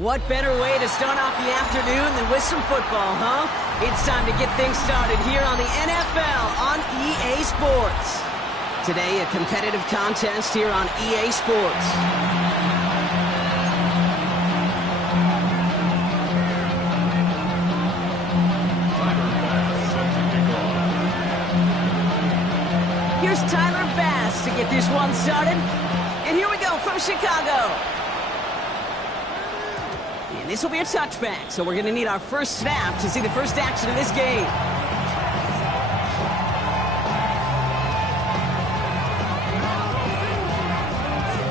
What better way to start off the afternoon than with some football, huh? It's time to get things started here on the NFL on EA Sports. Today, a competitive contest here on EA Sports. Here's Tyler Bass to get this one started. And here we go from Chicago. And this will be a touchback, so we're going to need our first snap to see the first action of this game.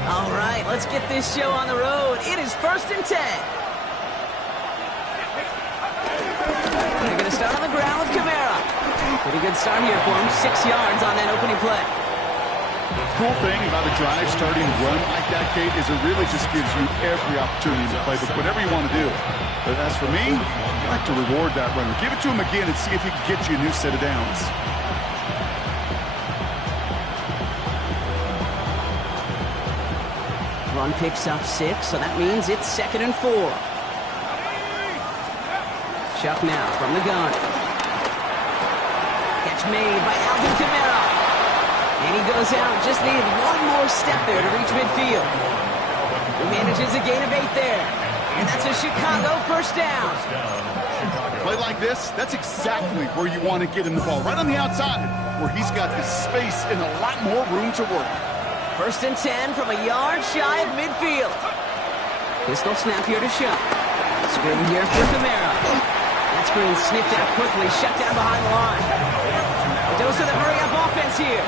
All right, let's get this show on the road. It is 1st and 10. They're going to start on the ground with Kamara. Pretty good start here for him. 6 yards on that opening play. The cool thing about a drive starting run like that, Kate, is it really just gives you every opportunity to play with whatever you want to do. But as for me, I like to reward that runner. Give it to him again and see if he can get you a new set of downs. Run picks up 6, so that means it's 2nd and 4. Chuck now from the gun. Catch made by Alvin Kamara. And he goes out, just needed one more step there to reach midfield. He manages a gain of 8 there. And that's a Chicago first down. Play like this, that's exactly where you want to get him the ball. Right on the outside, where he's got the space and a lot more room to work. 1st and 10 from a yard shy of midfield. Pistol snap here to Shuck. Screen here for Kamara. That screen sniffed out quickly, shut down behind the line. A dose of the hurry-up offense here.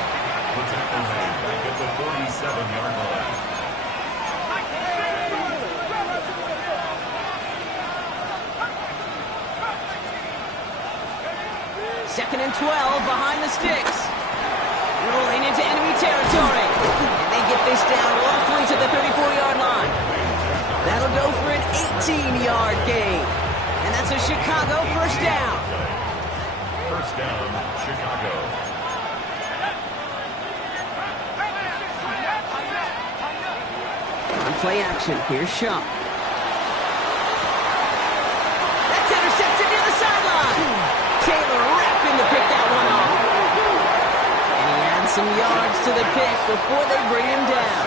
Back at the 47-yard line. 2nd and 12 behind the sticks. Rolling into enemy territory. And they get this down roughly to the 34-yard line. That'll go for an 18-yard gain. And that's a Chicago first down. First down, Chicago. On play action, here's Shuck. That's intercepted near the sideline. Taylor rapping to pick that one off. And he adds some yards to the pick before they bring him down.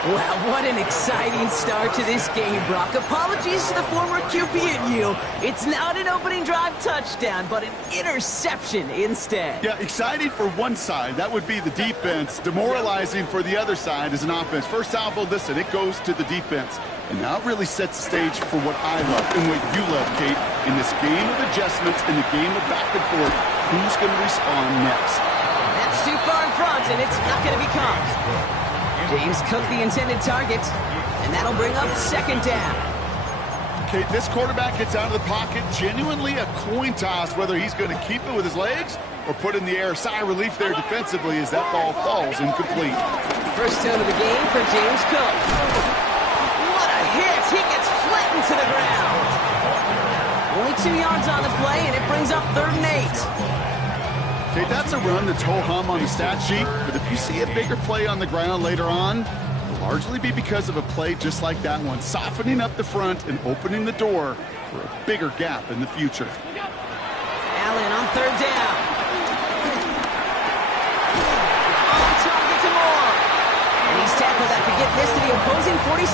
Wow, what an exciting start to this game, Brock. Apologies to the former QB in you. It's not an opening drive touchdown, but an interception instead. Yeah, exciting for one side. That would be the defense. Demoralizing for the other side as an offense. First salvo, listen, it goes to the defense. And now it really sets the stage for what I love and what you love, Kate. In this game of adjustments, in the game of back and forth, who's going to respond next? That's too far in front, and it's not going to be Cook. James Cook, the intended target, and that'll bring up 2nd down. Okay, this quarterback gets out of the pocket, genuinely a coin toss whether he's going to keep it with his legs or put in the air. Sigh of relief there defensively as that ball falls incomplete. First down of the game for James Cook. What a hit! He gets flattened to the ground. Only 2 yards on the play, and it brings up 3rd and 8. Okay, that's a run that's ho-hum on the stat sheet, but if you see a bigger play on the ground later on, it'll largely be because of a play just like that one, softening up the front and opening the door for a bigger gap in the future. Allen on 3rd down. On target to Moore. And he's tackled after getting this to the opposing 46.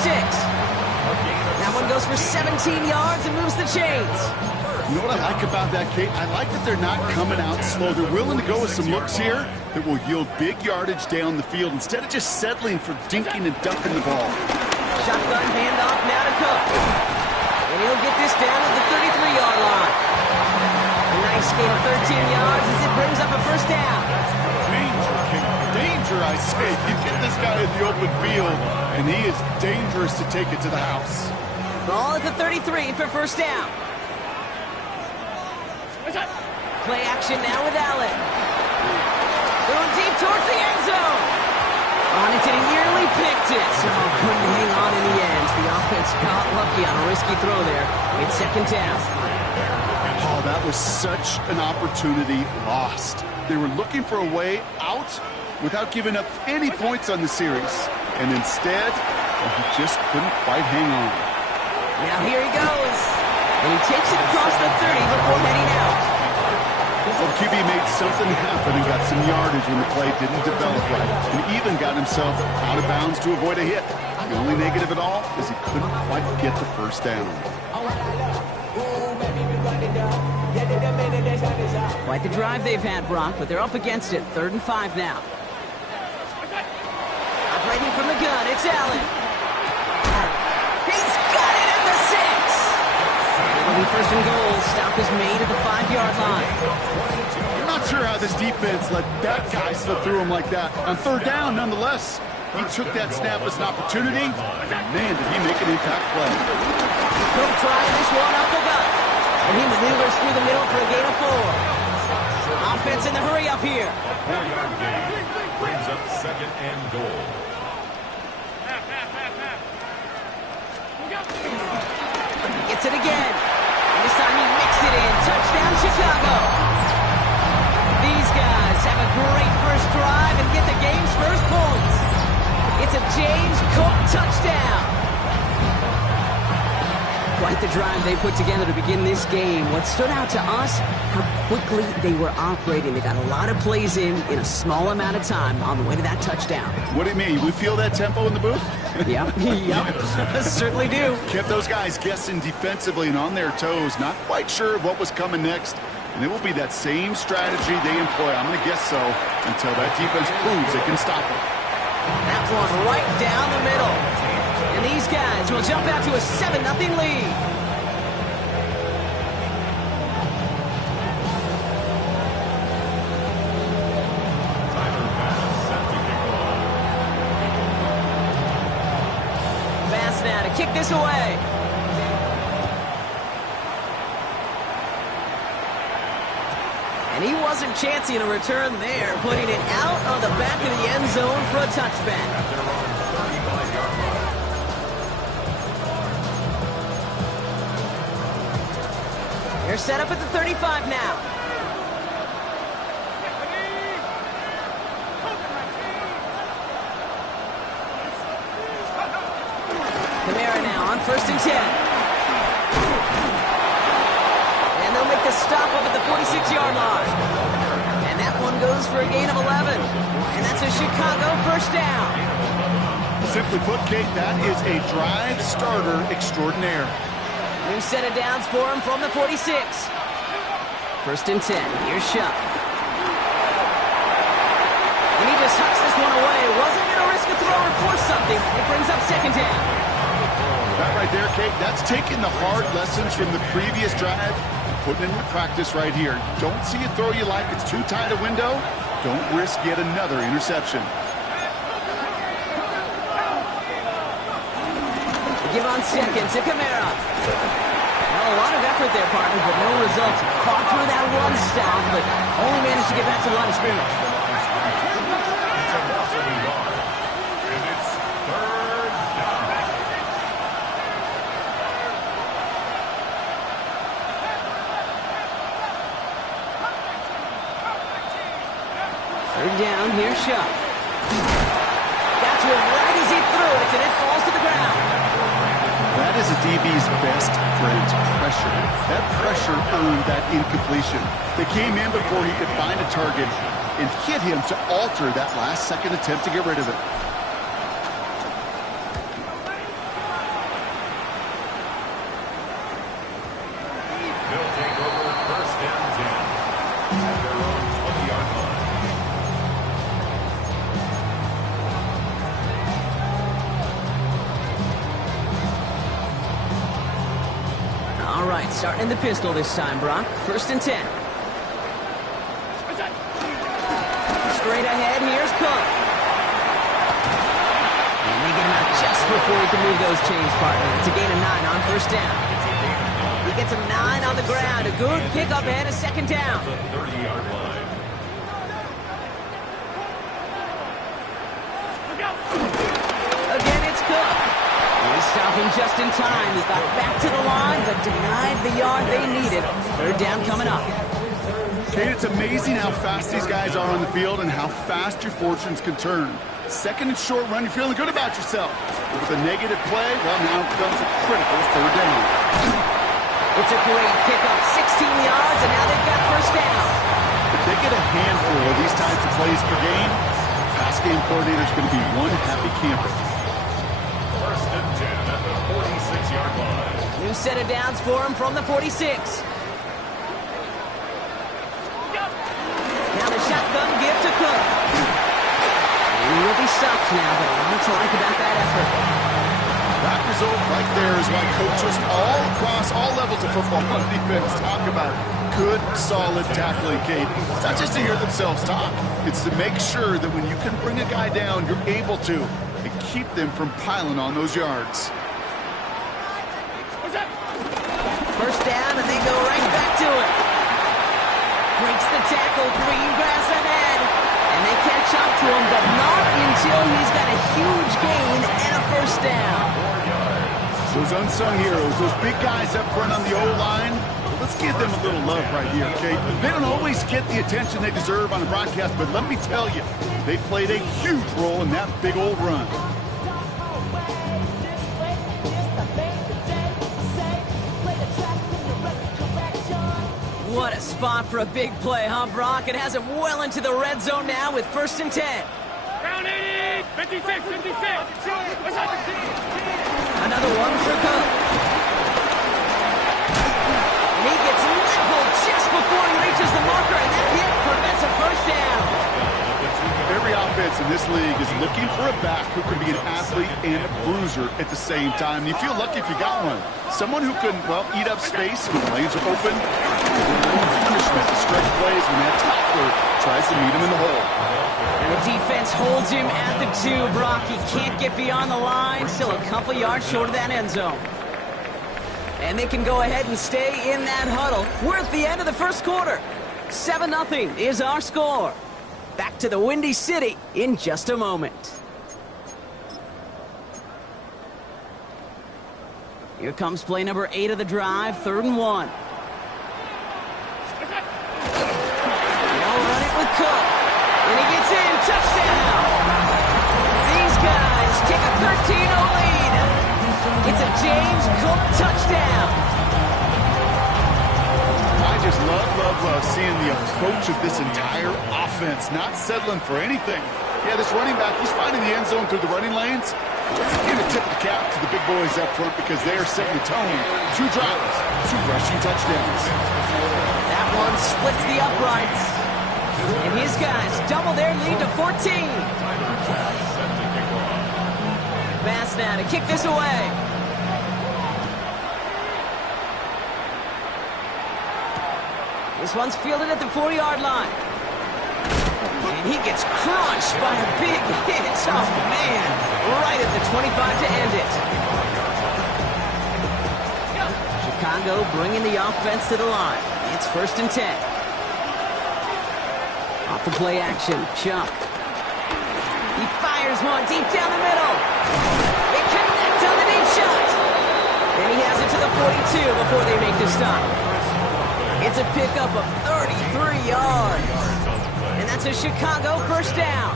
That one goes for 17 yards and moves the chains. You know what I like about that, Kate? I like that they're not coming out slow. They're willing to go with some looks here that will yield big yardage down the field instead of just settling for dinking and dunking the ball. Shotgun handoff now to Cook. And he'll get this down at the 33-yard line. A nice gain of 13 yards as it brings up a first down. Danger, Kate. Danger, I say. You get this guy in the open field, and he is dangerous to take it to the house. Ball at the 33 for first down. Play action now with Allen. Going deep towards the end zone. On it, and he nearly picked it. So couldn't hang on in the end. The offense got lucky on a risky throw there. It's 2nd down. Oh, that was such an opportunity lost. They were looking for a way out without giving up any points on the series. And instead, he just couldn't quite hang on. Now here he goes. And he takes it across the 30 before heading out. Well, QB made something happen and got some yardage when the play didn't develop right. And even got himself out of bounds to avoid a hit. The only negative at all is he couldn't quite get the first down. Quite the drive they've had, Brock, but they're up against it. 3rd and 5 now. Operating from the gun, it's Allen. He's got it at the 6. And it'll be 1st and goal. Stop is made at the 5-yard line. I'm not sure how this defense let that guy slip through him like that. On 3rd down, nonetheless, he took that snap as an opportunity. And man, did he make an impact play. He'll try this one up the gut. And he maneuvers through the middle for a gain of 4. Offense in the hurry up here. 4-yard gain brings up 2nd and goal. He gets it again. And this time he mixed it in. Touchdown, Chicago. These guys have a great first drive and get the game's first points. It's a James Cook touchdown. Quite the drive they put together to begin this game. What stood out to us, how quickly they were operating. They got a lot of plays in a small amount of time on the way to that touchdown. What do you mean? We feel that tempo in the booth? Yep, certainly do. Kept those guys guessing defensively and on their toes, not quite sure of what was coming next. And it will be that same strategy they employ, I'm going to guess so, until that defense proves they can stop it. That one right down the middle. And these guys will jump out to a 7-0 lead. Bass now to kick this away. And he wasn't chancing a return there, putting it out on the back of the end zone for a touchback. They're set up at the 35 now. Kamara now on 1st and 10. And they'll make the stop up at the 46-yard line. And that one goes for a gain of 11. And that's a Chicago 1st down. Simply put, Kate, that is a drive starter extraordinaire. New set of downs for him from the 46. 1st and 10. Here's Shuck. And he just hucks this one away. Wasn't going to risk a throw or force something. It brings up 2nd down. That right there, Kate, that's taking the hard lessons from the previous drive and putting it into practice right here. Don't see a throw you like. It's too tight a window. Don't risk yet another interception. Give on 2nd to Kamara. Well, a lot of effort there, partner, but no results. Fought through that run stop, but only managed to get back to the line of scrimmage. And it's 3rd down. 3rd down, here's Shuck. Got to him right as he threw it, and it falls to the ground. That is a DB's best friend, pressure. That pressure earned that incompletion. They came in before he could find a target and hit him to alter that last-second attempt to get rid of it. They'll take over 1st and 10 at their own 20-yard line. All right, starting in the pistol this time, Brock. 1st and 10. Straight ahead, here's Cook. And they get him out just before he can move those chains, partner. It's a gain of 9 on 1st down. He gets him 9 on the ground. A good pickup and a 2nd down. The 30-yard line. Again, it's Cook. They stop him just in time. He got back to the line, but denied the yard they needed. 3rd down coming up. Kate, it's amazing how fast these guys are on the field and how fast your fortunes can turn. Second and short run, you're feeling good about yourself. But with a negative play, well, now it comes a critical third down. It's a great pickup, 16 yards, and now they've got first down. If they get a handful of these types of plays per game, pass game coordinator's going to be one happy camper. First and 10 at the 46-yard line. New set of downs for him from the 46. Now the shotgun give to Cook. He will be stopped now, but a lot to like about that effort. That result right there is why coaches all across all levels of football on defense talk about good, solid tackling, Kate. It's not just to hear themselves talk. It's to make sure that when you can bring a guy down, you're able to, and keep them from piling on those yards. First down, and they go right back to it. Breaks the tackle, green grass ahead. And they catch up to him, but not until he's got a huge gain and a first down. Those unsung heroes, those big guys up front on the O-line, let's give them a little love right here, okay? They don't always get the attention they deserve on the broadcast, but let me tell you, they played a huge role in that big old run. What a spot for a big play, huh, Brock? It has him well into the red zone now with first and 10. Down 80! 56, 56! Another one for Cook. And he gets leveled just before he reaches the marker, and that hit prevents a first down. Every offense in this league is looking for a back who can be an athlete and a bruiser at the same time. And you feel lucky if you got one. Someone who can, well, eat up space when the lanes are open. Punishment to stretch plays when that tackler tries to meet him in the hole. And the defense holds him at the 2, Brock. He can't get beyond the line. Still a couple yards short of that end zone. And they can go ahead and stay in that huddle. We're at the end of the first quarter. 7-0 is our score. Back to the Windy City in just a moment. Here comes play number 8 of the drive, 3rd and 1. They'll run it with Cook. And he gets in, touchdown! These guys take a 13-0 lead. It's a James Cook touchdown. I just love seeing the approach of this entire offense, not settling for anything. Yeah, this running back, he's finding the end zone through the running lanes. Let's give a tip of the cap to the big boys up front because they are setting the tone. 2 drops, 2 rushing touchdowns. That one splits the uprights. And his guys double their lead to 14. Pass now to kick this away. This one's fielded at the 4-yard line. And he gets crushed by a big hit. Oh, man. Right at the 25 to end it. Chicago bringing the offense to the line. It's 1st and 10. Off the play action, Chuck. He fires one deep down the middle. They connect on the deep shot. And he has it to the 42 before they make the stop. It's a pickup of 33 yards. And that's a Chicago first down.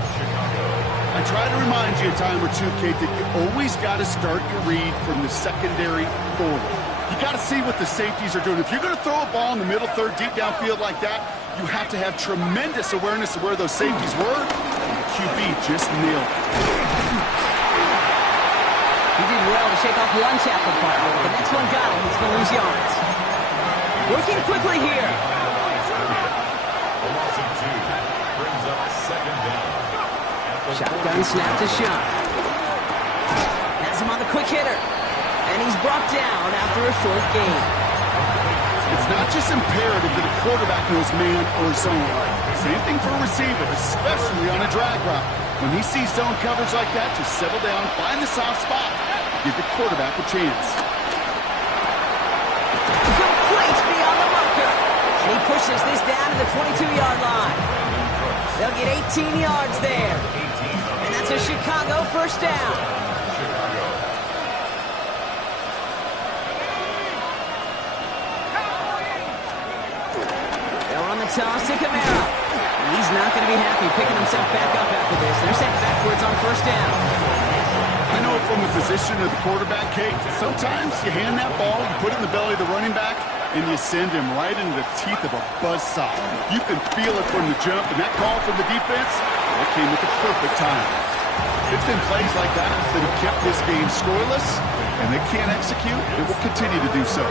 I try to remind you a time or two, Kate, that you always got to start your read from the secondary forward. You got to see what the safeties are doing. If you're going to throw a ball in the middle third, deep downfield like that, you have to have tremendous awareness of where those safeties were. And the QB just nailed it. He did well to shake off one tackle partner, but the next one got him. He's going to lose yards. Working quickly here. Brings up 2nd down. Shotgun snap to Shuck. Has him on the quick hitter. And he's brought down after a short gain. It's not just imperative that a quarterback knows man or zone. Same thing for a receiver, especially on a drag route. When he sees zone coverage like that, just settle down, find the soft spot, give the quarterback a chance. Complete beyond the marker. And he pushes this down to the 22-yard line. They'll get 18 yards there. And that's a Chicago first down. They'll run the toss to picking himself back up after this. They're sent backwards on first down. I know from the position of the quarterback, Kate, sometimes you hand that ball, you put it in the belly of the running back, and you send him right into the teeth of a buzzsaw. You can feel it from the jump, and that call from the defense, that came at the perfect time. It's been plays like that that have kept this game scoreless, and they can't execute. It will continue to do so.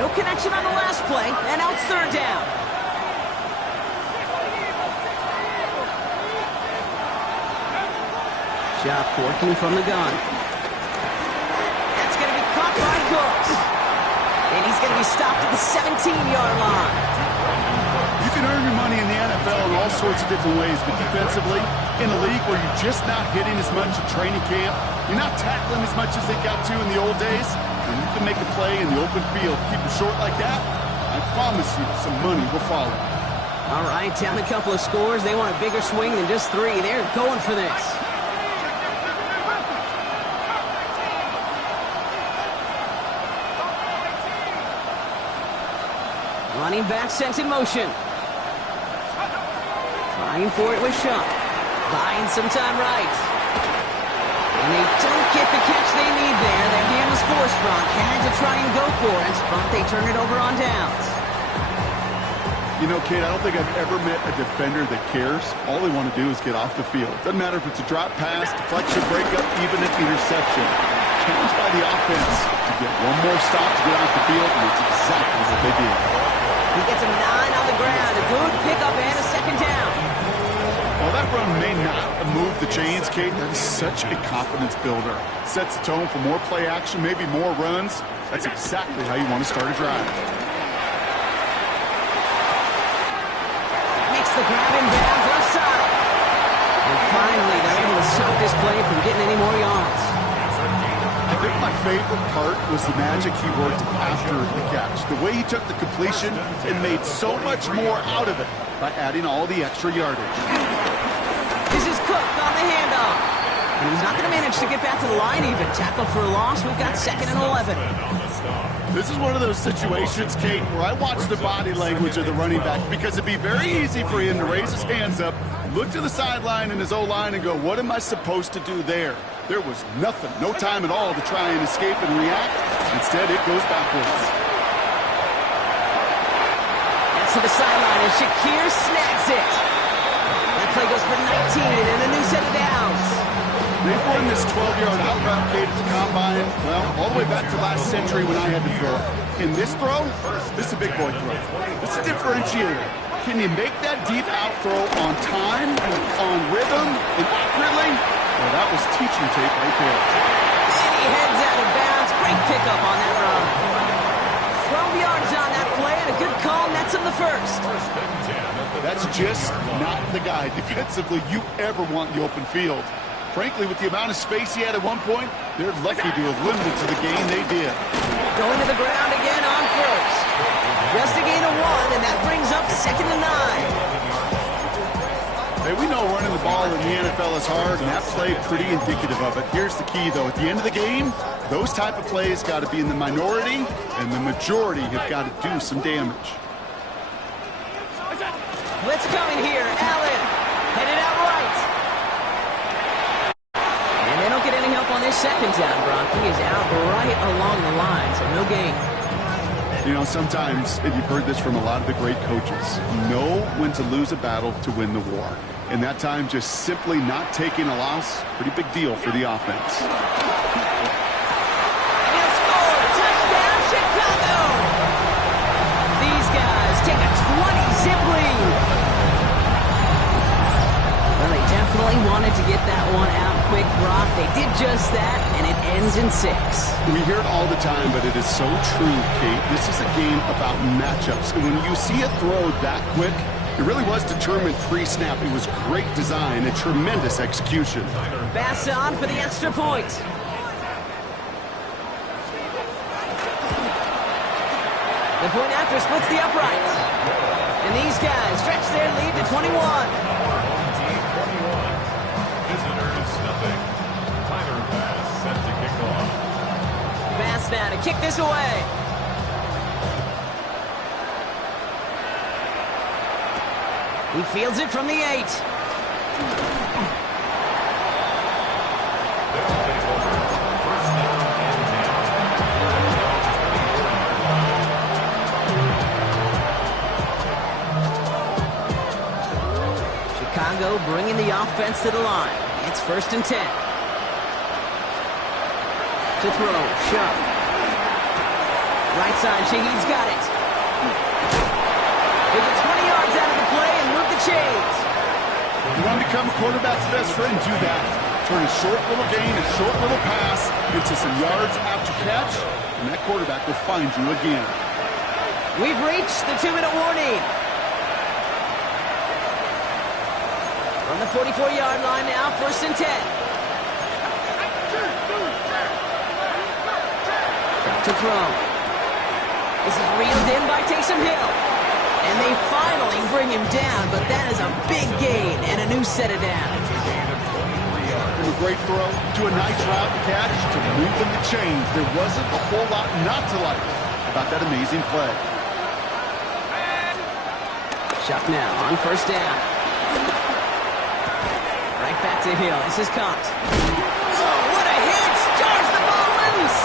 No connection on the last play, and now it's third down. Shot working from the gun. That's going to be caught by Cooks. And he's going to be stopped at the 17-yard line. You can earn your money in the NFL in all sorts of different ways, but defensively, in a league where you're just not hitting as much at training camp, you're not tackling as much as they got to in the old days, and you can make a play in the open field, keep it short like that, I promise you some money will follow. All right, down a couple of scores. They want a bigger swing than just 3. They're going for this. Running back sent in motion. Trying for it with Shuck. Buying some time right. And they don't get the catch they need there. Their hand was forced. Brock had to try and go for it, but they turn it over on downs. You know, Kate, I don't think I've ever met a defender that cares. All they want to do is get off the field. Doesn't matter if it's a drop pass, deflection, breakup, even an interception. Challenged by the offense to get one more stop to get off the field, and it's exactly what they did. He gets him 9 on the ground. A good pickup and a second down. While that run may not have moved the chains, Kate, that is such a confidence builder. Sets the tone for more play action, maybe more runs. That's exactly how you want to start a drive. Makes the grab in bounds left side. And finally, they're able to stop this play from getting any more yards. I think my favorite part was the magic he worked after the catch. The way he took the completion and made so much more out of it by adding all the extra yardage. This is Cook on the handoff. And he's not going to manage to get back to the line even. Tackle for a loss. We've got 2nd and 11. This is one of those situations, Kate, where I watch the body language of the running back because it'd be very easy for him to raise his hands up, look to the sideline in his O-line and go, what am I supposed to do there? There was nothing, no time at all to try and escape and react. Instead, it goes backwards. That's to the sideline, and Shakir snags it. That play goes for 19 and a new set of downs. They've run this 12-yard out route, Kate, at the combine, well, all the way back to last century when I had to throw it. In this throw, this is a big boy throw. It's a differentiator. Can you make that deep out throw on time, on rhythm, and accurately? Well, that was teaching tape right there. And he heads out of bounds. Great pickup on that run. 12 yards on that play, and a good call nets him the first. That's just not the guy defensively you ever want in the open field. Frankly, with the amount of space he had at one point, they're lucky to have limited to the gain they did. Going to the ground again on first. Just a gain of 1, and that brings up 2nd and 9. Hey, we know running the ball in the NFL is hard, and that play pretty indicative of it. Here's the key, though. At the end of the game, those type of plays got to be in the minority, and the majority have got to do some damage. Blitz coming here. Allen headed out right. And they don't get any help on this second down, Brock. He is out right along the line, so no gain. You know, sometimes, and you've heard this from a lot of the great coaches, know when to lose a battle to win the war. And that time, just simply not taking a loss, pretty big deal for the offense. And he'll score! Touchdown, Chicago! These guys take a 20-zip lead. Well, they definitely wanted to get that one out quick, Brock. They did just that, and it ends in 6. We hear it all the time, but it is so true, Kate. This is a game about matchups. And when you see a throw that quick, it really was determined pre-snap. It was great design and tremendous execution. Pass on for the extra point. The point after splits the uprights. And these guys stretch their lead to 21. Visitors, nothing. Tyler pass set to kick off. Pass now to kick this away. He fields it from the 8. Hill bringing the offense to the line. It's 1st and 10. To throw, Shuck. Right side, Shaheed's got it. They get 20 yards out of the play and move the chains. You want to become a quarterback's best friend, do that. Turn a short little gain, a short little pass into some yards after catch, and that quarterback will find you again. We've reached the 2-minute warning. From the 44-yard line now, 1st and 10. Shot to throw. This is reeled in by Taysom Hill. And they finally bring him down, but that is a big gain and a new set of downs. From a great throw to a nice route and catch to move them to chains. There wasn't a whole lot not to like about that amazing play. Shot now on 1st down. Right back to Hill. This is caught. Oh, what a hit! Jars the ball loose!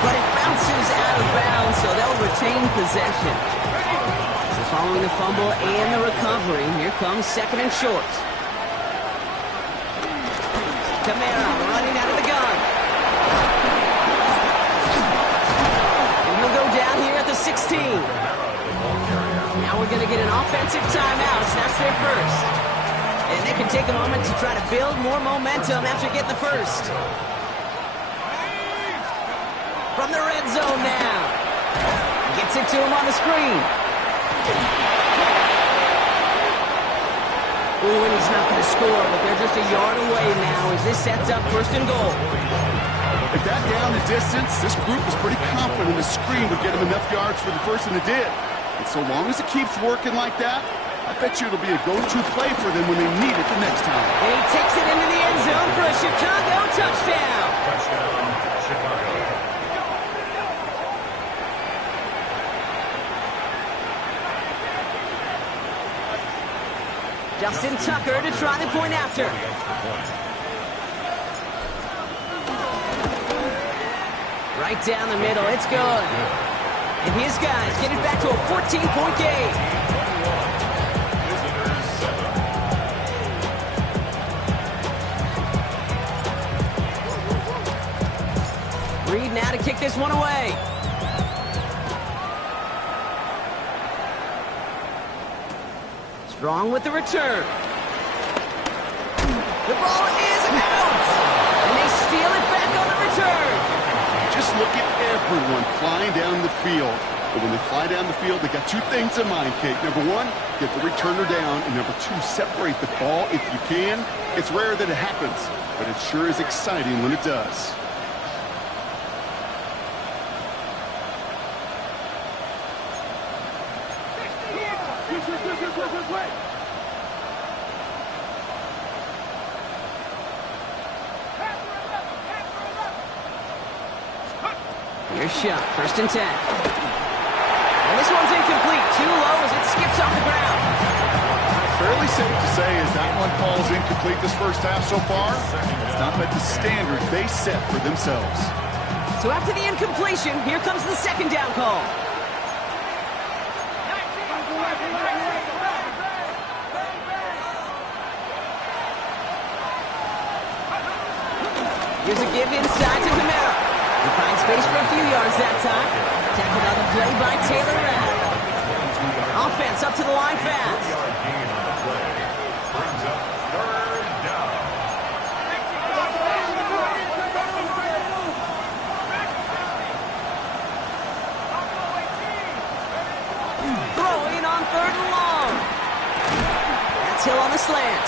But it bounces out of bounds, so they'll retain possession. So following the fumble and the recovery, here comes 2nd and short. Kamara running out of the gun. And he'll go down here at the 16. Now we're going to get an offensive timeout. That's their first. And they can take a moment to try to build more momentum after getting the first. From the red zone now. Gets it to him on the screen. Ooh, and he's not going to score, but they're just a yard away now as this sets up 1st and goal. At that down the distance, this group was pretty confident the screen would get them enough yards for the first, and it did. And so long as it keeps working like that, I bet you it'll be a go-to play for them when they need it the next time. And he takes it into the end zone for a Chicago touchdown. Touchdown, Chicago. Justin Tucker to try the point after. Right down the middle. It's good. And his guys get it back to a 14-point game. Reed now to kick this one away. Strong with the return. The ball is out! And they steal it back on the return. Just look at everyone flying down the field. But when they fly down the field, they got 2 things in mind, Kate. Number 1, get the returner down. And number 2, separate the ball if you can. It's rare that it happens, but it sure is exciting when it does. Here's shot, 1st and 10. And this one's incomplete. Too low as it skips off the ground. Fairly safe to say as that one falls incomplete this first half so far, it's not met the standard they set for themselves. So after the incompletion, here comes the 2nd down call. Here's a give inside to Kamara. He finds space for a few yards that time. Tackled on the play by Taylor Rapp. Offense up to the line fast. Throwing on 3rd and long. That's Hill on the slant.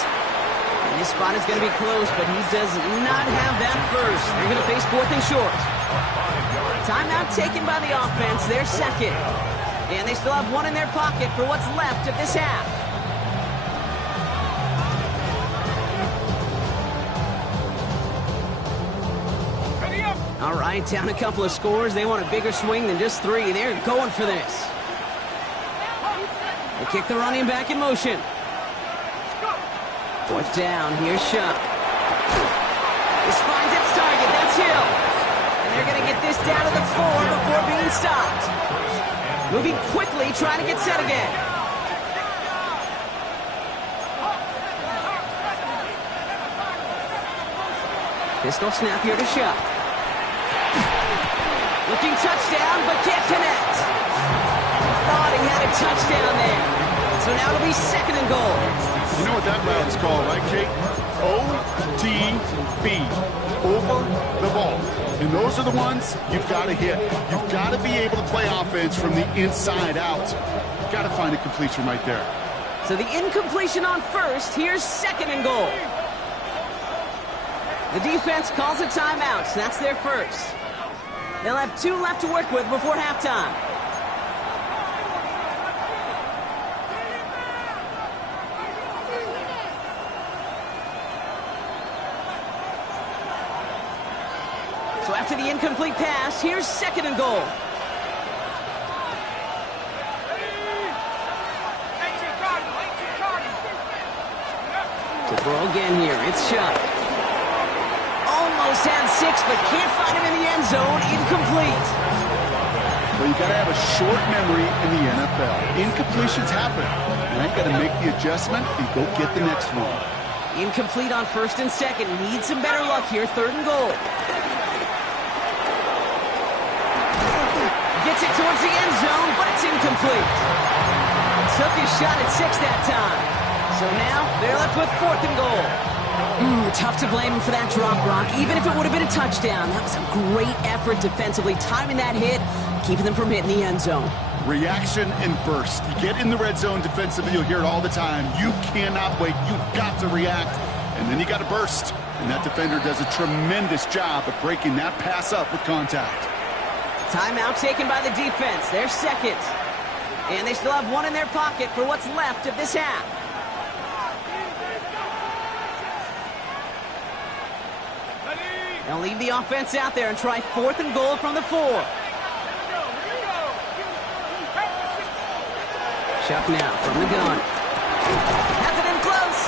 And this spot is going to be close, but he does not have that first. They're going to face 4th and short. Timeout taken by the offense, their 2nd. And they still have 1 in their pocket for what's left of this half. All right, down a couple of scores. They want a bigger swing than just 3. They're going for this. They kick the running back in motion. 4th down, here's Shuck. This finds its target, that's Hill. And they're going to get this down to the 4 before being stopped. Moving quickly, trying to get set again. Pistol snap here to Shuck. Looking touchdown, but can't connect. Thought he had a touchdown there. So now it'll be 2nd and goal. You know what that route is called, right, Kate? OTB. Over the ball. And those are the ones you've got to hit. You've got to be able to play offense from the inside out. Got to find a completion right there. So the incompletion on first. Here's 2nd and goal. The defense calls a timeout. So that's their first. They'll have 2 left to work with before halftime. So after the incomplete pass, here's 2nd and goal. To throw again here, it's Shuck. Almost had 6, but can't find him in the end zone. Incomplete. Well, you got to have a short memory in the NFL. Incompletions happen. Now you got to make the adjustment and go get the next one. Incomplete on 1st and 2nd. Need some better luck here. 3rd and goal. Gets it towards the end zone, but it's incomplete. Took his shot at 6 that time. So now they're left with 4th and goal. Tough to blame him for that drop, Brock. Even if it would have been a touchdown, that was a great effort defensively, timing that hit, keeping them from hitting the end zone. Reaction and burst. You get in the red zone defensively, you'll hear it all the time. You cannot wait. You've got to react. And then you got to burst. And that defender does a tremendous job of breaking that pass up with contact. Timeout taken by the defense. They're 2nd. And they still have 1 in their pocket for what's left of this half. They'll leave the offense out there and try 4th and goal from the 4. Shuck now from the gun. Has it in close.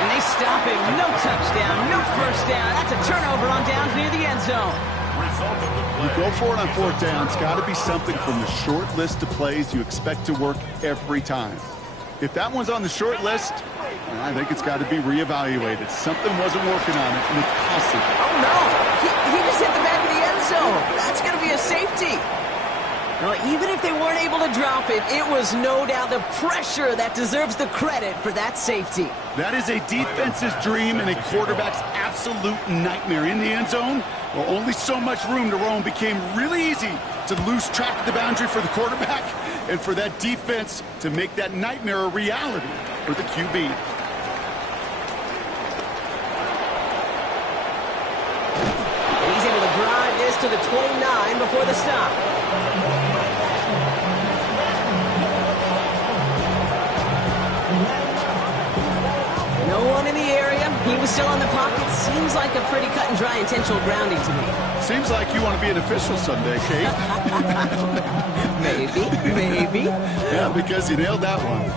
And they stop him. No touchdown, no first down. That's a turnover on downs near the end zone. You go for it on 4th down. It's got to be something from the short list of plays you expect to work every time. If that one's on the short list, I think it's got to be reevaluated. Something wasn't working on it, and it cost him. Oh, no. He just hit the back of the end zone. That's going to be a safety. Now, even if they weren't able to drop it, it was no doubt the pressure that deserves the credit for that safety. That is a defense's dream and a quarterback's absolute nightmare. In the end zone, well, only so much room to roam became really easy to lose track of the boundary for the quarterback and for that defense to make that nightmare a reality for the QB. And he's able to drive this to the 29 before the stop. No one in the area. He was still in the pocket. Seems like a pretty cut and dry intentional grounding to me. Seems like you want to be an official someday, Kate. Maybe. Yeah, because you nailed that one.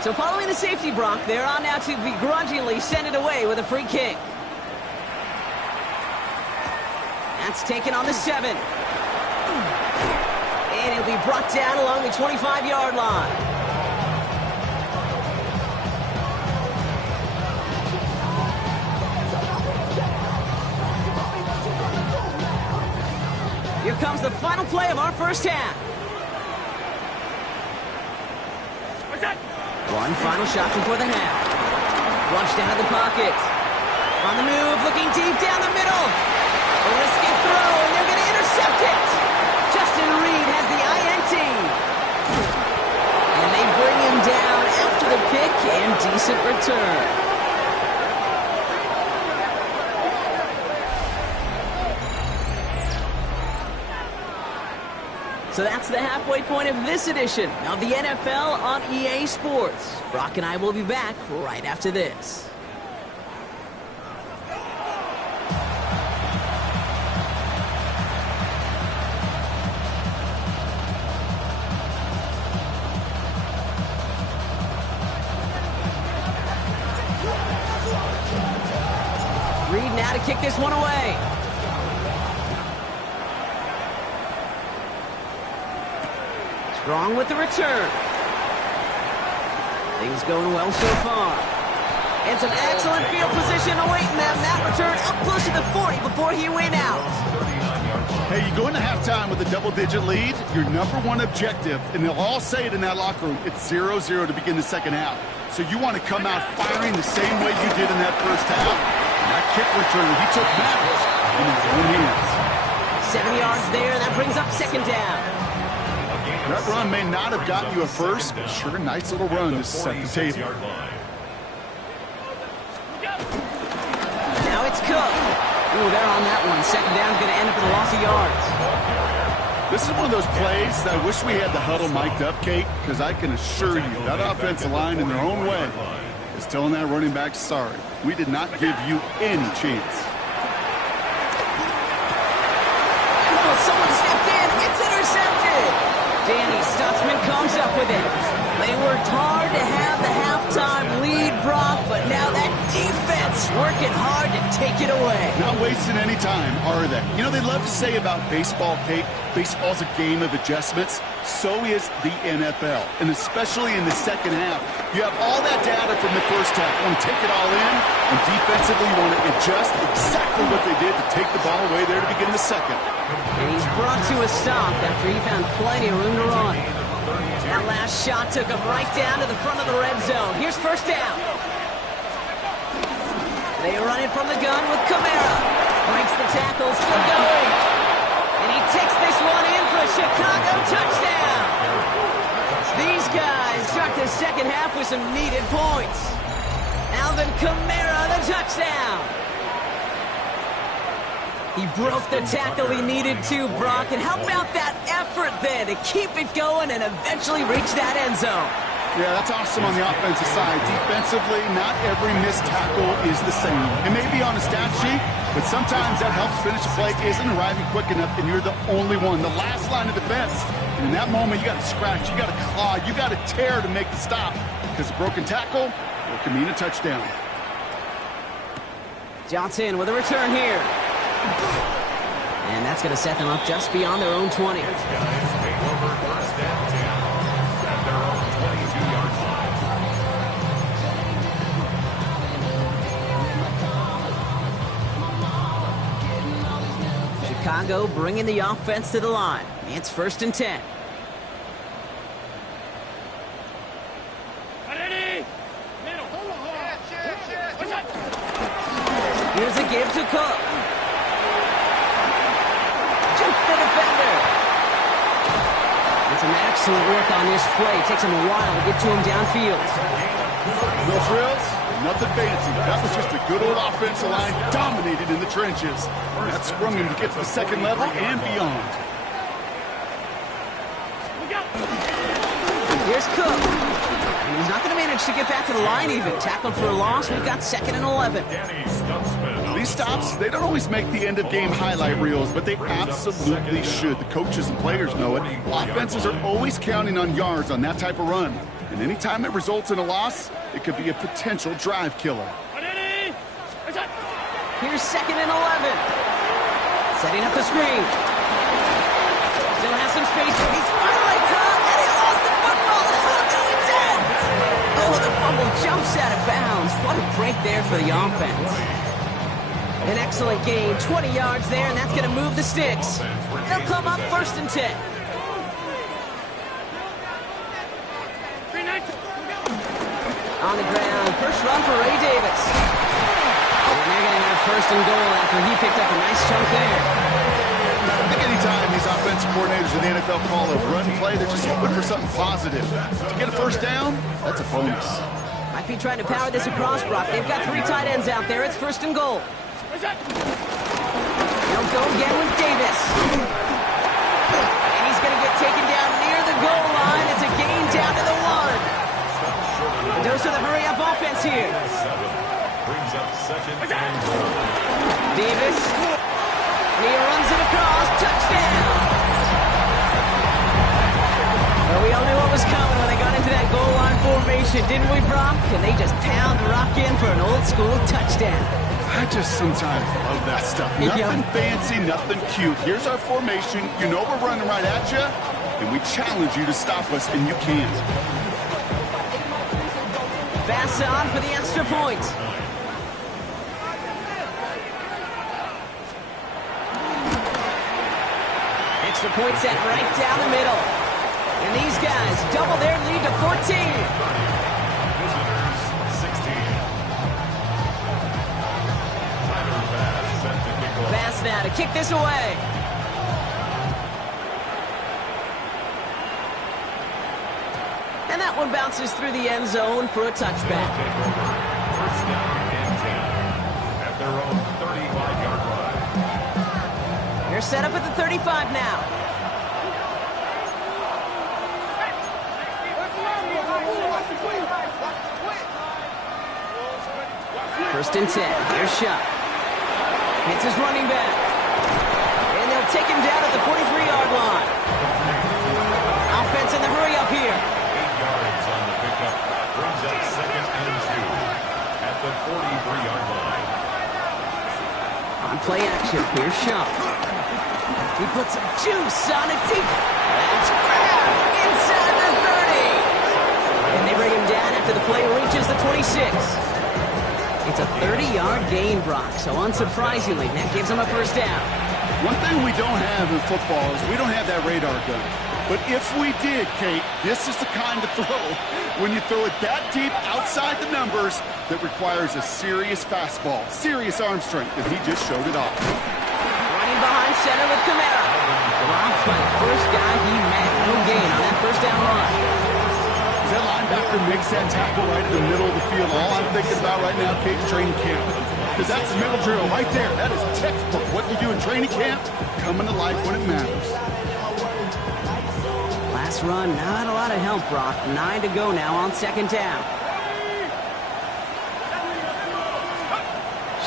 So following the safety, Brock, they're on now to begrudgingly send it away with a free kick. That's taken on the 7. And it'll be brought down along the 25-yard line. Here comes the final play of our first half. One final shot before the half. Flushed out of the pocket. On the move, looking deep down the middle. A risky throw, and they're going to intercept it. Justin Reed has the INT. And they bring him down after the pick and decent return. So that's the halfway point of this edition of the NFL on EA Sports. Brock and I will be back right after this. Reed now to kick this one away. Strong with the return. Things going well so far. And some excellent field position awaiting them. That return up close to the 40 before he went out. Hey, you go into halftime with a double-digit lead, your number one objective, and they'll all say it in that locker room, it's 0-0 to begin the second half. So you want to come out firing the same way you did in that first half. And that kick return, he took matters in his own hands. 7 yards there, and that brings up second down. That run may not have gotten you a first, but sure, nice little run to set the table. Now it's Cook. Ooh, they're on that one. Second down's going to end up with a loss of yards. This is one of those plays that I wish we had the huddle mic'd up, Kate, because I can assure you that offensive line in their own way is telling that running back, sorry, we did not give you any chance. Oh, someone stepped in. It's intercepted. Danny Stutzman comes up with it. They worked hard to have the halftime lead, Brock, but now that defense working hard to take it away. Not wasting any time, are they? You know, they love to say about baseball, Kate, baseball's a game of adjustments. So is the NFL, and especially in the second half. You have all that data from the first half. You want to take it all in, and defensively you want to adjust exactly what they did to take the ball away there to begin the second. And he's brought to a stop after he found plenty of room to run. That last shot took him right down to the front of the red zone. Here's first down. They run it from the gun with Kamara. Breaks the tackle, still going. And he takes this one in for a Chicago touchdown. These guys start the second half with some needed points. Alvin Kamara, the touchdown. He broke the tackle he needed to, Brock. And how about that effort then to keep it going and eventually reach that end zone? Yeah, that's awesome on the offensive side. Defensively, not every missed tackle is the same. It may be on a stat sheet, but sometimes that helps finish a play isn't arriving quick enough, and you're the only one, the last line of defense. And in that moment, you got to scratch, you got to claw, you got to tear to make the stop. Because a broken tackle, it can mean a touchdown. Johnson with a return here. And that's going to set them up just beyond their own 20. Chicago bringing the offense to the line. It's 1st and 10. Here's a give to Cook. Juke the defender. And some excellent work on this play. It takes him a while to get to him downfield. No frills, nothing fancy. That was just a good old offensive line dominated in the trenches. And that sprung him to get to the second level and beyond. Here's Cook. And he's not going to manage to get back to the line even. Tackled for a loss. We've got 2nd and 11. These stops, they don't always make the end-of-game highlight reels, but they absolutely should. The coaches and players know it. Offenses are always counting on yards on that type of run. And anytime it results in a loss, it could be a potential drive killer. Here's 2nd and 11. Setting up the screen. Still has some space. He's finally caught, and he lost the football. Oh, no, it's in. Oh, the fumble jumps out of bounds. What a break there for the offense. An excellent gain. 20 yards there, and that's going to move the sticks. They'll come up 1st and 10. On the ground, first run for Ray Davis. And they're going to have 1st and goal after he picked up a nice chunk there. I think anytime these offensive coordinators in the NFL call a run play, they're just hoping for something positive. To get a first down, that's a bonus. Might be trying to power this across, Brock. They've got 3 tight ends out there. It's 1st and goal. They'll go again with Davis. And he's going to get taken down near the goal line. It's a gain down to the 1. Dose of the hurry-up offense here. Davis. And he runs it across. Touchdown. Well, we all knew what was coming when they got into that goal line formation, didn't we, Brock? And they just pound the rock in for an old-school touchdown. I just sometimes love that stuff. Nothing fancy, nothing cute. Here's our formation. You know we're running right at you, and we challenge you to stop us, and you can't. Pass on for the extra point. Extra point set right down the middle. And these guys double their lead to 14. Visitors, 16. Tyler Bass set to kick off. Bass now to kick this away. And that one bounces through the end zone for a touchback. First down and 10 at their own 35-yard line. They're set up at the 35 now. First and 10. Here's Shuck. Hits his running back. And they'll take him down at the 43-yard line. Offense in the hurry up here. 8 yards on the pickup. Brings up second and 2 at the 43-yard line. On play action, here's Shuck. He puts some juice on it deep. That's grabbed inside the 30. And they bring him down after the play reaches the 26. It's a 30-yard gain, Brock, so unsurprisingly, that gives him a first down. One thing we don't have in football is we don't have that radar gun. But if we did, Kate, this is the kind of throw, when you throw it that deep outside the numbers, that requires a serious fastball, serious arm strength, and he just showed it off. Running behind center with Kamara. Drops by the first guy he met. No gain on that first down run. That linebacker makes that tackle right in the middle of the field. All I'm thinking about right now, Kate, training camp. Because that's the middle drill right there. That is textbook. What you do in training camp, coming to life when it matters. Last run, not a lot of help, Brock. 9 to go now on second down.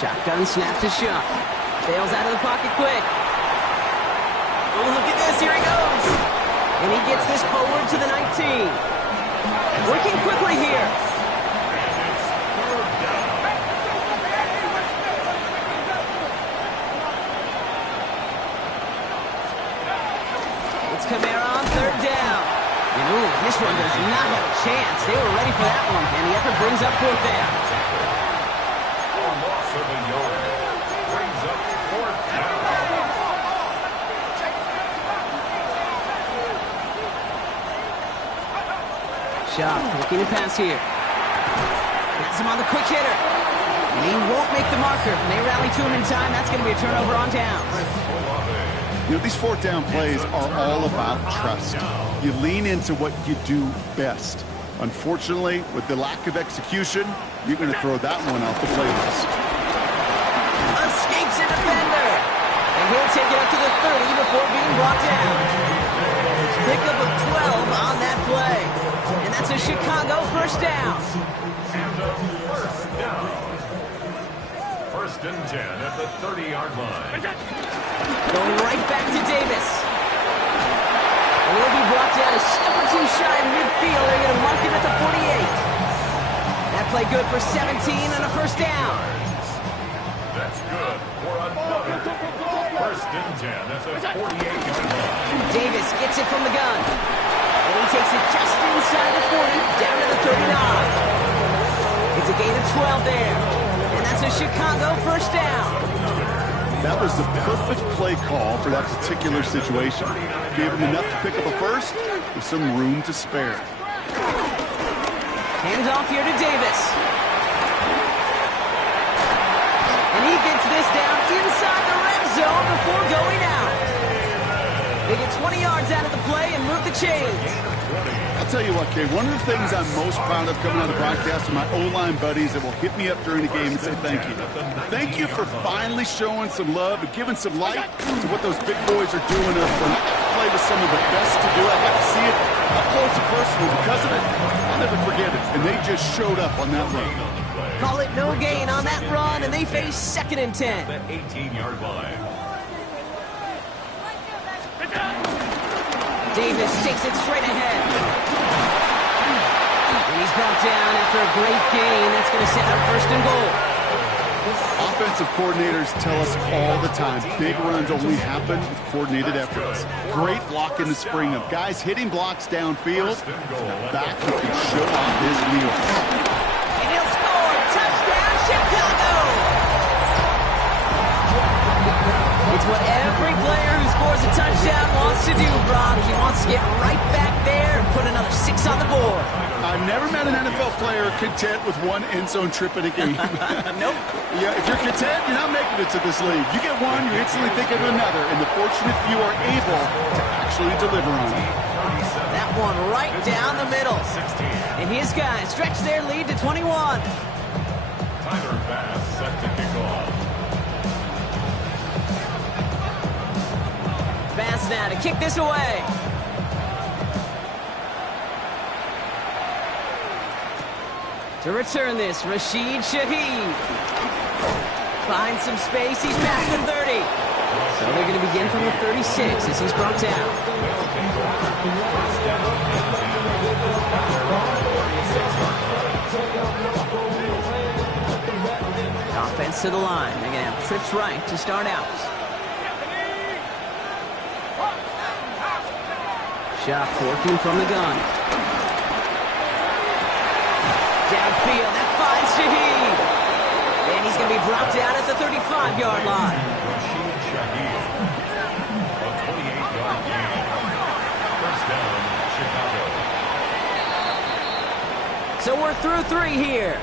Shotgun snap to Shuck. Bails out of the pocket quick. Oh, look at this. Here he goes. And he gets this forward to the 19. Working quickly here. It's Kamara on third down. And ooh, this one does not have a chance. They were ready for that one, and the effort brings up fourth down. A loss of a yard. Brings up fourth down. Shuck looking to pass here. Gets him on the quick hitter. And he won't make the marker. And they rally to him in time. That's going to be a turnover on downs. You know, these fourth down plays are all about trust. You lean into what you do best. Unfortunately, with the lack of execution, you're going to throw that one off the playlist. Escapes a defender. And he'll take it up to the 30 before being brought down. Pickup of 12 on that play. And that's a Chicago first down. And a first down. First and 10 at the 30-yard line. Going right back to Davis. And he'll be brought down a step or two shy of midfield. They're going to mark him at the 48. That play good for 17 and a first down. That's good for another first and 10 at the 48-yard line. Davis gets it from the gun. And he takes it just inside the 40, down to the 39. It's a gain of 12 there. And that's a Chicago first down. That was the perfect play call for that particular situation. Gave him enough to pick up a first with some room to spare. Hands off here to Davis. And he gets this down inside the red zone before going out. They get 20 yards out of the play and move the chains. I'll tell you what, Kay, one of the things I'm most proud of coming out of the broadcast are my O-line buddies that will hit me up during the game and say thank you. Thank you for finally showing some love and giving some light to what those big boys are doing up front. I got to play with some of the best to do it. I got to see it up close and personal. Because of it, I'll never forget it. And they just showed up on that run. Call it no gain on that run, and they face second and 10. The 18-yard line. Davis takes it straight ahead. And he's brought down after a great gain. That's going to set up first and goal. defensive coordinators tell us all the time, big runs only happen with coordinated efforts. Great block in the spring of guys hitting blocks downfield. Back who can show off his wheels. And he'll score. Touchdown, Chicago! It's what every player who scores a touchdown wants to do, Brock. He wants to get right back there and put another 6 on the board. I've never met an NFL player content with one end zone trip in a game. Nope. Yeah, if you're content, you're not making it to this league. You get one, you instantly think of another, and the fortunate few are able to actually deliver on it. That one right down the middle. And his guys stretch their lead to 21. Tyler Bass set to kick off. Bass now to kick this away. To return this, Rashid Shaheed. Finds some space, he's past the 30. So they're going to begin from the 36 as he's brought down. Offense to the line. They're going to have trips right to start out. Shot working from the gun. Downfield, that finds Shaheed. And he's going to be brought down at the 35-yard line. Rashid Shaheed. A 28-yard gain. First down, Chicago. So we're through 3 here.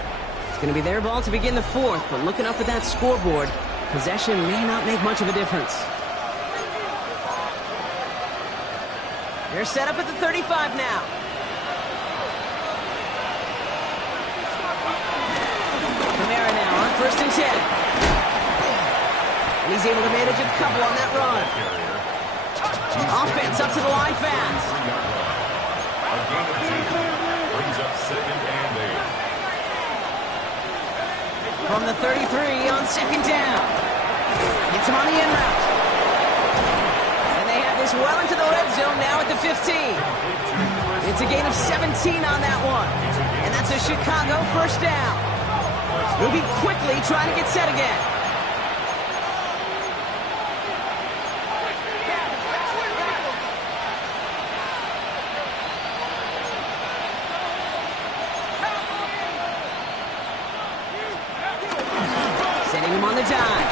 It's going to be their ball to begin the 4th, but looking up at that scoreboard, possession may not make much of a difference. They're set up at the 35 now. Kamara now on 1st and 10. And he's able to manage a couple on that run. Offense up to the line fast. A gain of 2 brings up 2nd and 8. From the 33 on 2nd down. Gets him on the in route. And they have this well into the red zone now at the 15. It's a gain of 17 on that one. And that's a Chicago first down. We'll be quickly trying to get set again. Sending him on the dive.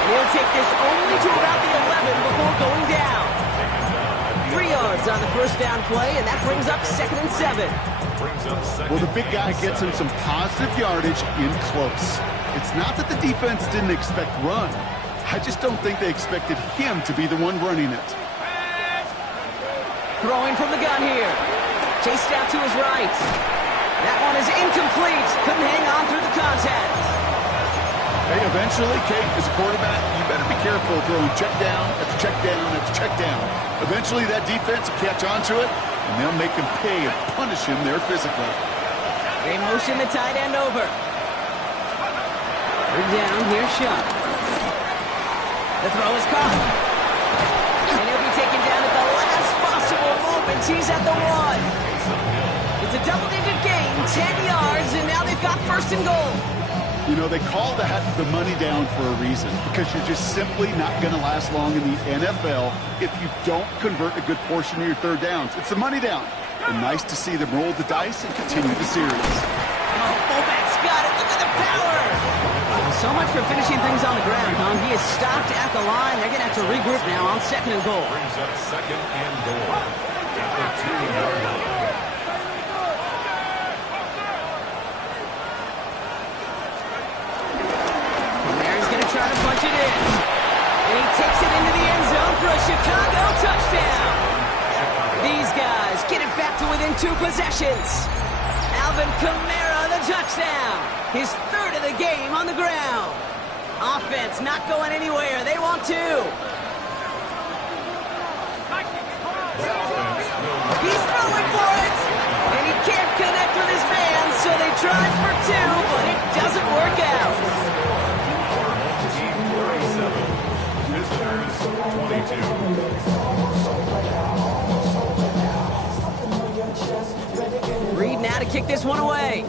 And he'll take this only to about the 11 before going down. 3 yards on the first down play, and that brings up 2nd and 7. Well, the big guy gets him some positive yardage in close. It's not that the defense didn't expect run. I just don't think they expected him to be the one running it. Throwing from the gun here. Chased out to his right. That one is incomplete. Couldn't hang on through the contact. Hey, eventually, Kate, as a quarterback, you better be careful throwing check down after check down after check down. Eventually, that defense will catch on to it, and they'll make him pay and punish him there physically. They motion the tight end over. Third down, here's Shuck. The throw is caught. And he'll be taken down at the last possible moment. He's at the 1. It's a double-digit gain, 10 yards, and now they've got 1st and goal. You know, they call that the money down for a reason, because you're just simply not going to last long in the NFL if you don't convert a good portion of your third downs. It's the money down. And nice to see them roll the dice and continue the series. Oh, fullback's got it. Look at the power. So much for finishing things on the ground, huh? He is stopped at the line. They're going to have to regroup now on 2nd and goal. Brings up 2nd and goal. At the 2-yard line. Trying to punch it in. And he takes it into the end zone for a Chicago touchdown. These guys get it back to within 2 possessions. Alvin Kamara, the touchdown. His 3rd of the game on the ground. Offense not going anywhere. They want 2. He's throwing for it. And he can't connect with his man, so they tried for 2, but it doesn't work out. Visitors 22. Reed now to kick this one away.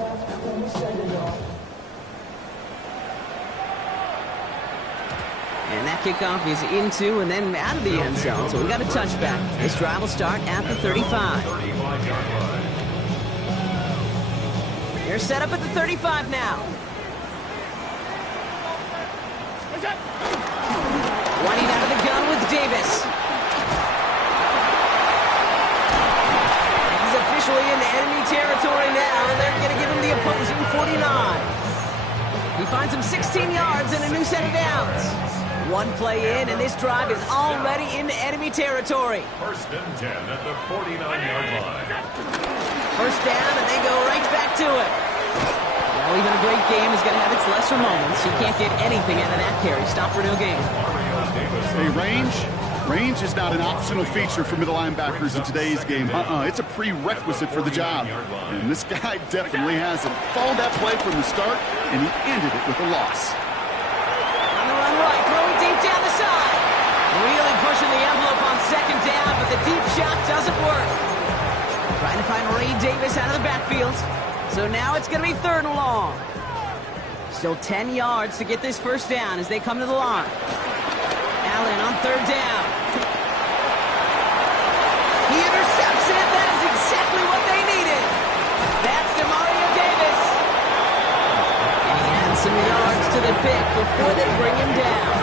And that kickoff is into and then out of the end zone, so we got a touchback. This drive will start at the 35. 35-yard line. They're set up at the 35 now. Running out of the gun with Davis. He's officially in the enemy territory now, and they're going to give him the opposing 49. He finds him 16 yards and a new set of downs. One play in, and this drive is already into enemy territory. First and 10 at the 49-yard line. First down, and they go right back to it. Well, even a great game is going to have its lesser moments. You can't get anything out of that carry. Stop for no gain. Hey, range is not an optional feature for middle linebackers in today's game. It's a prerequisite for the job. And this guy definitely has it. Followed that play from the start, and he ended it with a loss. On the run right, throwing deep down the side. Really pushing the envelope on second down, but the deep shot doesn't work. Trying to find Ray Davis out of the backfield. So now it's going to be 3rd and long. Still 10 yards to get this first down as they come to the line. Allen on 3rd down. He intercepts it. That is exactly what they needed. That's DeMario Davis. And he adds some yards to the pick before they bring him down.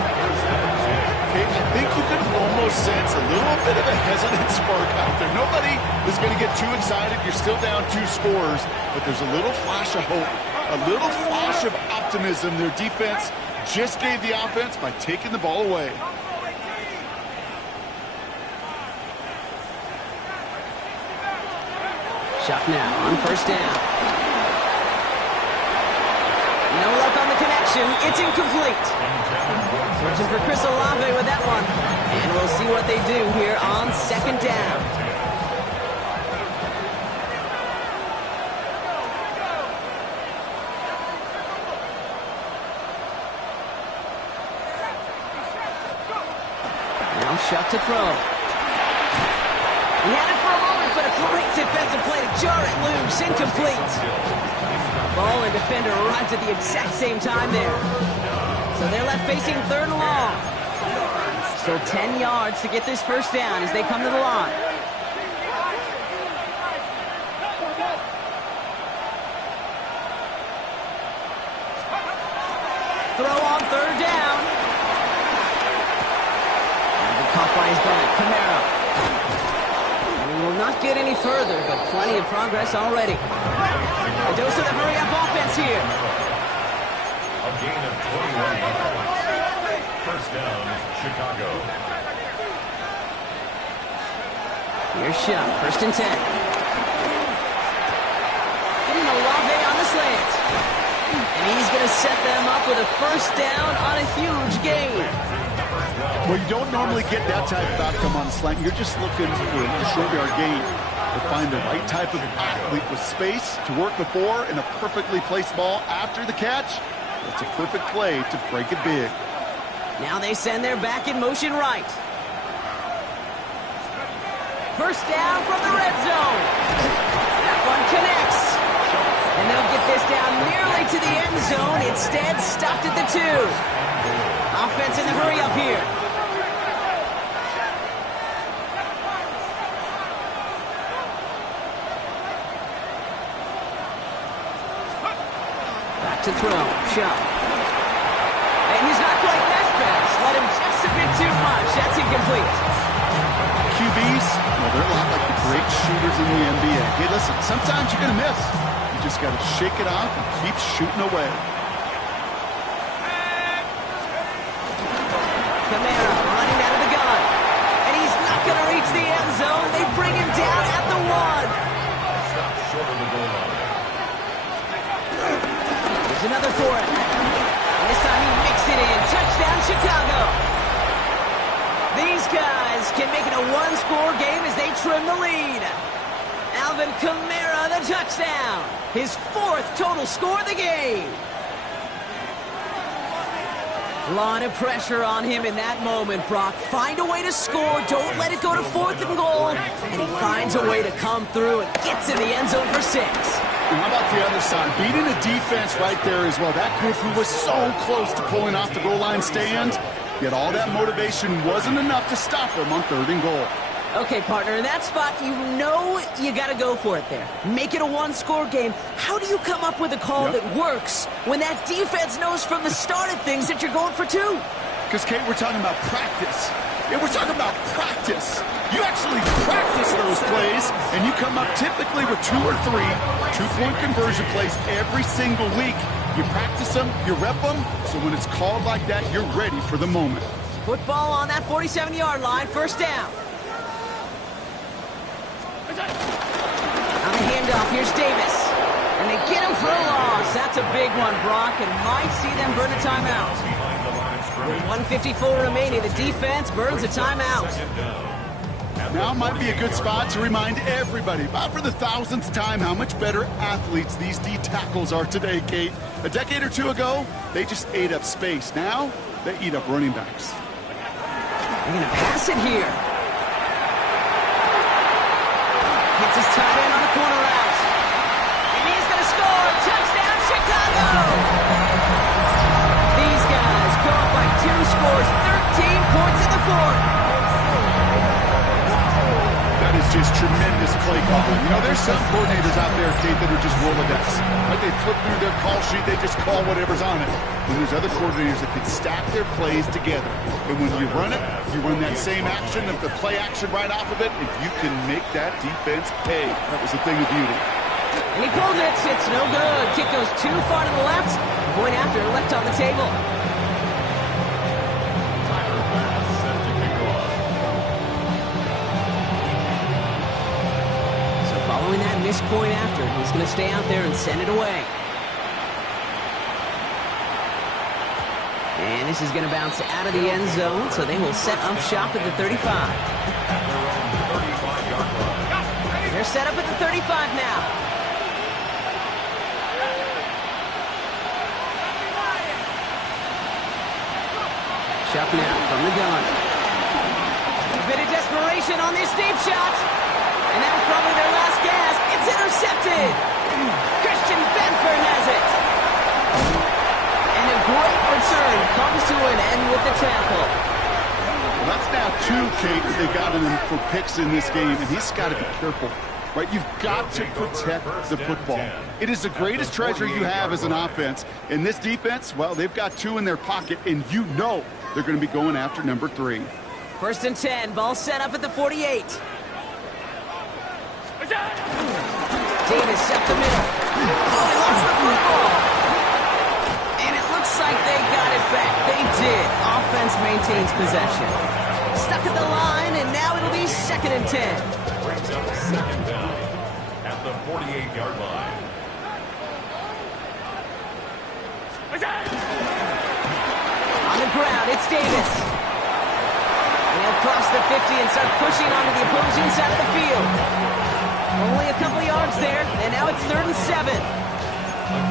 Okay, I think you can almost sense a little bit of a hesitant spark out there. Nobody is going to get too excited. You're still down 2 scores, but there's a little flash of hope, a little flash of optimism. Their defense just gave the offense by taking the ball away. Chuck now on 1st down. No luck on the connection. It's incomplete. Searching for Chris Olave with that one. And we'll see what they do here on 2nd down. Now Chuck to throw. He had it for a moment, but a great defensive play to jar it loose. Incomplete. Ball and defender arrived at the exact same time there. So they're left facing 3rd and long. Still 10 yards to get this first down as they come to the line. Throw on 3rd down. And caught by his back, Kamara. And we will not get any further, but plenty of progress already. A dose of the hurry-up offense here. A gain of 21 yards. First down, Chicago. Here's Shuck, 1st and 10. Getting Olave on the slant. And he's going to set them up with a first down on a huge gain. Well, you don't normally get that type of outcome on a slant. You're just looking for a short yard gain. To find the right type of athlete with space to work before and a perfectly placed ball after the catch. It's a perfect play to break it big. Now they send their back in motion right. First down from the red zone. That one connects. And they'll get this down nearly to the end zone. Instead, stopped at the 2. Offense in the hurry up here. Back to throw. Shuck. And he's not quite that fast. Let him just a bit too much. That's incomplete. QBs, well, they're a lot like the great shooters in the NBA. Hey, listen, sometimes you're going to miss. You just got to shake it off and keep shooting away. Kamara running out of the gun. And he's not going to reach the end zone. They bring him down at the 1. Stop short of the goal line. There's another for it. And this time he makes it in. Touchdown, Chicago. These guys can make it a 1-score game as they trim the lead. Alvin Kamara, the touchdown. His 4th total score of the game. A lot of pressure on him in that moment, Brock. Find a way to score. Don't let it go to 4th and goal. And he finds a way to come through and gets in the end zone for 6. And how about the other side? Beating the defense right there as well. That group who was so close to pulling off the goal line stand, Yet all that motivation wasn't enough to stop them on 3rd and goal. Okay, partner, in that spot, you know you got to go for it there. Make it a one-score game. How do you come up with a call that works when that defense knows from the start of things that you're going for 2? Because, Kate, we're talking about practice. Yeah, we're talking about practice. You actually practice those plays, and you come up typically with 2 or 3 two-point conversion plays every single week. You practice them, you rep them, so when it's called like that, you're ready for the moment. Football on that 47-yard line, 1st down. On the handoff, here's Davis. And they get him for a loss. That's a big one, Brock, and might see them burn a timeout. With 1:54 remaining, the defense burns a timeout. Now might be a good spot to remind everybody, about for the 1000th time, how much better athletes these D tackles are today, Kate. A decade or 2 ago, they just ate up space. Now, they eat up running backs. They're going to pass it here. Hits his tight end on the corner route. And he's going to score. Touchdown, Chicago! These guys go up by 2 scores, 13 points in the 4th. That is just tremendous play calling. You know, there's some coordinators out there, Kate, that are just Rolodex. Right? They flip through their call sheet, they just call whatever's on it. And there's other coordinators that can stack their plays together. And when you run it, you run that same action, the play action right off of it, and you can make that defense pay. That was a thing of beauty. And he pulls it. It's no good. Kick goes too far to the left. Point after, left on the table. Following that missed point after, he's going to stay out there and send it away. And this is going to bounce out of the end zone, so they will set up shop at the 35. They're set up at the 35 now. Shuck now from the gun. A bit of desperation on this deep shot. And that was probably their last gasp. It's intercepted. Christian Benford has it. And a great return comes to an end with the tackle. Well, that's now 2, Kate, that they got him for picks in this game, and he's got to be careful. Right? You've got to protect the football. It is the greatest treasure you have as an offense. In this defense, well, they've got 2 in their pocket, and you know they're going to be going after number 3. 1st and 10, ball set up at the 48. Davis up the middle. Oh, he lost the football. And it looks like they got it back. They did. Offense maintains possession. Stuck at the line, and now it'll be 2nd and 10. Brings up 2nd down at the 48-yard line. On the ground, it's Davis. And he'll cross the 50 and start pushing onto the opposing side of the field. Only a couple of yards there, and now it's 3rd and 7. A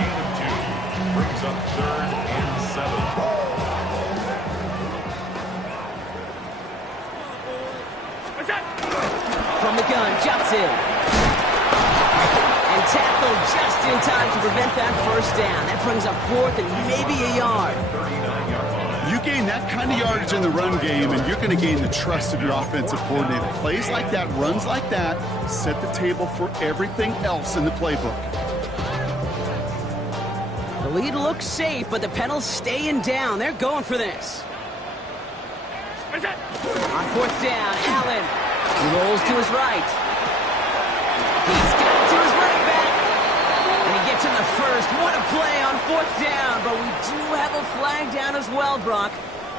gain of 2 brings up 3rd and 7. From the gun, Johnson. And tackled just in time to prevent that 1st down. That brings up 4th and maybe a yard. 39-yard line. You gain that kind of yardage in the run game, and you're going to gain the trust of your offensive coordinator. Plays like that, runs like that, set the table for everything else in the playbook. The lead looks safe, but the pedals staying down. They're going for this. On 4th down, Allen. He rolls to his right. He's got to his running back. And he gets in the 1st. What a play on 4th down. But we do have a flag down as well, Brock.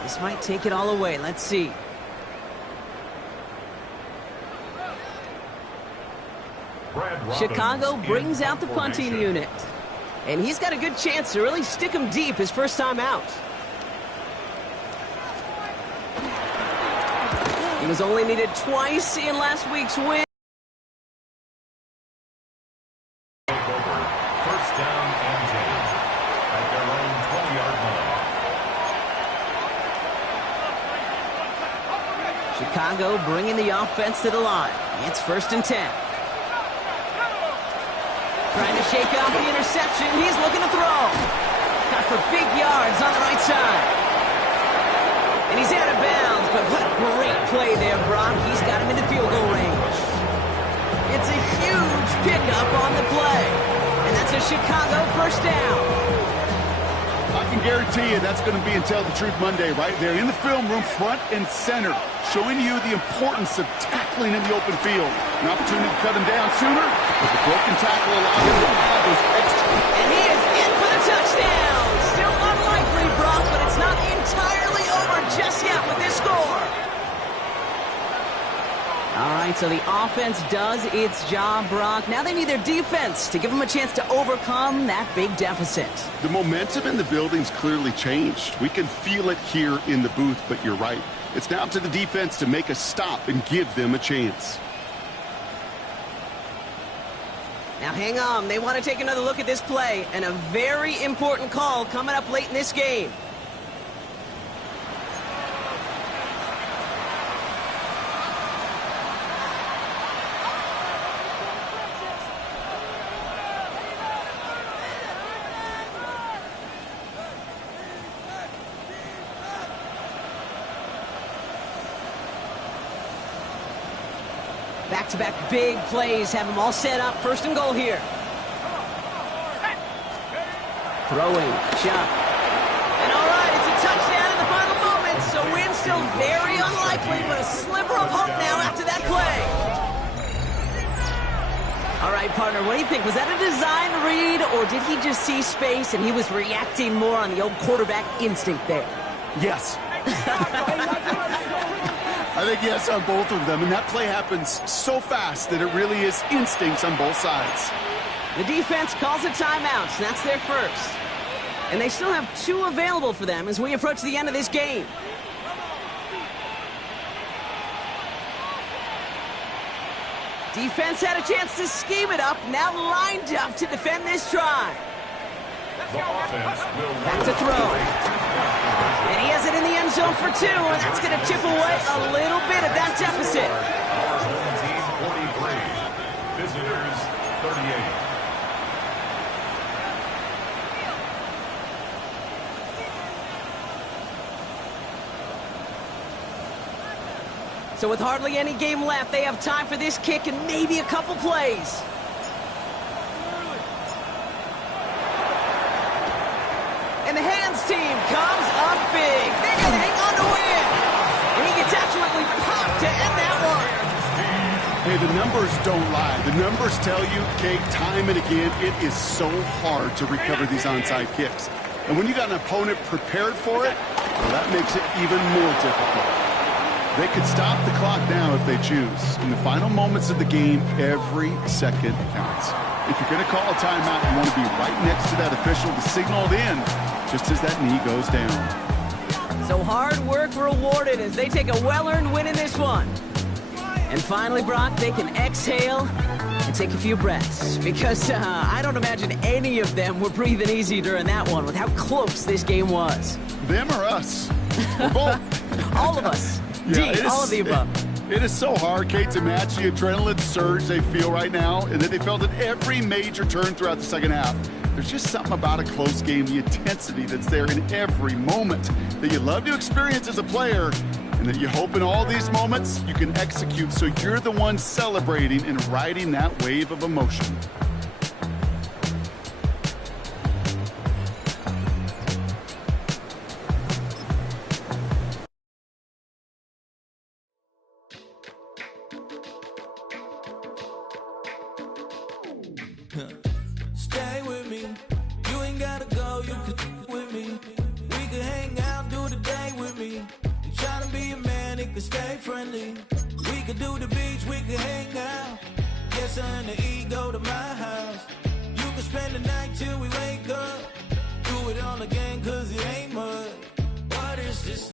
This might take it all away. Let's see. Chicago brings out the punting unit. And he's got a good chance to really stick him deep his 1st time out. He was only needed twice in last week's win. First down and 10 at their own 20-yard line. Chicago bringing the offense to the line. It's 1st and 10. Trying to shake off the interception. He's looking to throw. Got for big yards on the right side. And play. And that's a Chicago first down. I can guarantee you that's going to be in Tell the Truth Monday right there in the film room, front and center, showing you the importance of tackling in the open field. An opportunity to cut him down sooner, but the broken tackle allowed him to add those extra. And he is in for the touchdown. Still unlikely, Brock, but it's not entirely over just yet with this score. All right, so the offense does its job, Brock. Now they need their defense to give them a chance to overcome that big deficit. The momentum in the building's clearly changed. We can feel it here in the booth, but you're right. It's now up to the defense to make a stop and give them a chance. Now hang on, they want to take another look at this play, and a very important call coming up late in this game. Back-to-back big plays have them all set up. First and goal here. Throwing, Chuck. And all right, it's a touchdown in the final moments, so win still very unlikely, but a sliver of hope now after that play. All right, partner, what do you think? Was that a design read, or did he just see space and he was reacting more on the old quarterback instinct there? Yes. I think yes on both of them, and that play happens so fast that it really is instincts on both sides. The defense calls a timeout, so that's their first. And they still have 2 available for them as we approach the end of this game. Defense had a chance to scheme it up, now lined up to defend this try. Back to throw. And he has it in the end zone for 2, and that's going to chip away a little bit of that deficit. Our home team 43, visitors 38. So with hardly any game left, they have time for this kick and maybe a couple plays. And the hands team comes up big. They're going to hang on to win. And he gets absolutely popped to end that one. Hey, the numbers don't lie. The numbers tell you, Kate, time and again, it is so hard to recover these onside kicks. And when you got an opponent prepared for it, well, that makes it even more difficult. They could stop the clock now if they choose. In the final moments of the game, every second counts. If you're going to call a timeout, you want to be right next to that official to signal it in just as that knee goes down. So hard work rewarded as they take a well-earned win in this one. And finally, Brock, they can exhale and take a few breaths. Because I don't imagine any of them were breathing easy during that one with how close this game was. Them or us? We're both. All of us. Yeah, all of the above. It is so hard, Kate, to match the adrenaline surge they feel right now and that they felt at every major turn throughout the second half. There's just something about a close game, the intensity that's there in every moment that you love to experience as a player and that you hope in all these moments you can execute so you're the one celebrating and riding that wave of emotion. Stay with me. You ain't gotta go, you can with me. We can hang out, do the day with me. You tryna be a man, it can stay friendly. We could do the beach, we can hang out. Yes, and the ego to my